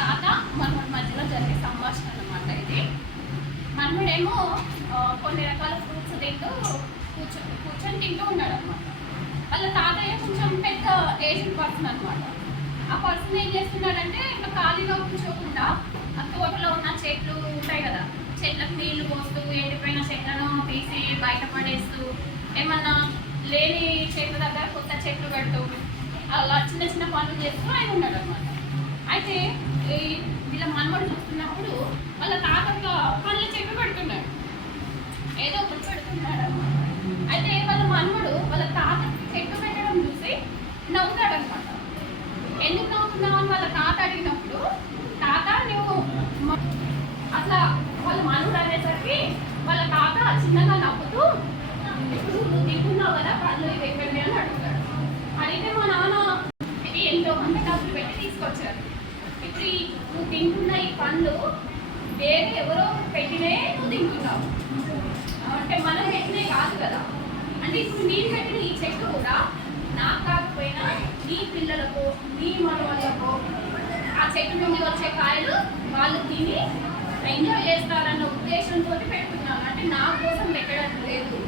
తాత మనవడి మధ్యలో జరిగే సంభాషణ అన్నమాట ఇది. మనవడేమో కొన్ని రకాల ఫ్రూట్స్ తింటూ కూర్చొని తింటూ ఉన్నాడు అనమాట. వాళ్ళ తాతయ్య కొంచెం పెద్ద ఏజ్డ్ పర్సన్ అనమాట. ఆ పర్సన్ ఏం చేస్తున్నాడంటే ఇంకా ఖాళీగా కూర్చోకుండా ఆ తోటలో ఉన్న చెట్లు ఉంటాయి కదా, చెట్లకు నీళ్లు పోస్తూ ఎండిపోయిన చెట్లను తీసి బయట పడేస్తూ ఏమన్నా లేని చెట్ల దగ్గర కొత్త చెట్లు పెడుతూ అలా చిన్న చిన్న పనులు చేస్తూ ఆయన ఉన్నాడు అనమాట. అయితే వీళ్ళ మనవడు చూస్తున్నప్పుడు వాళ్ళ తాత పనుల చెట్టు పెడుతున్నాడు, ఏదో ఒకటి పెడుతున్నాడు అనమాట. అయితే వాళ్ళ మనవడు వాళ్ళ తాత చెట్టు పెట్టడం చూసి నవ్వుతాడు అనమాట. ఎందుకు నవ్వుతున్నావు అని వాళ్ళ తాత అడిగినప్పుడు, తాత నువ్వు అట్లా వాళ్ళ మనవడు అనేసరికి వాళ్ళ తాత చిన్నగా నవ్వుతూ, ఇప్పుడు నువ్వు తింటున్నావు కదా పళ్ళు ఇవి ఎక్కడివి అని అడుగుతాడు. అడిగితే మా నాన్న ఇది ఎంతో మంది డబ్బులు పెట్టి తీసుకొచ్చారు, ఇప్పుడు నువ్వు తింటున్న ఈ పండ్లు వేరే ఎవరో పెట్టినే నువ్వు తింటున్నావు, అంటే మనం పెట్టినే కాదు కదా. అంటే ఇప్పుడు నేను పెట్టిన ఈ చెట్టు కూడా నాకు కాకపోయినా నీ పిల్లలకు నీ మనవాళ్ళకు ఆ చెట్టు నుండి వచ్చే కాయలు వాళ్ళు తిని ఎంజాయ్ చేస్తారన్న ఉద్దేశంతో పెడుతున్నాను. అంటే నా కోసం పెట్టడం లేదు,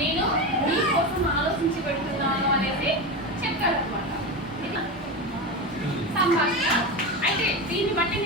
నేను నీ కోసం ఆలోచించి పెడుతున్నాను అనేది చెప్తాడు అనమాట. సంభాషణ. అయితే దీన్ని బట్టి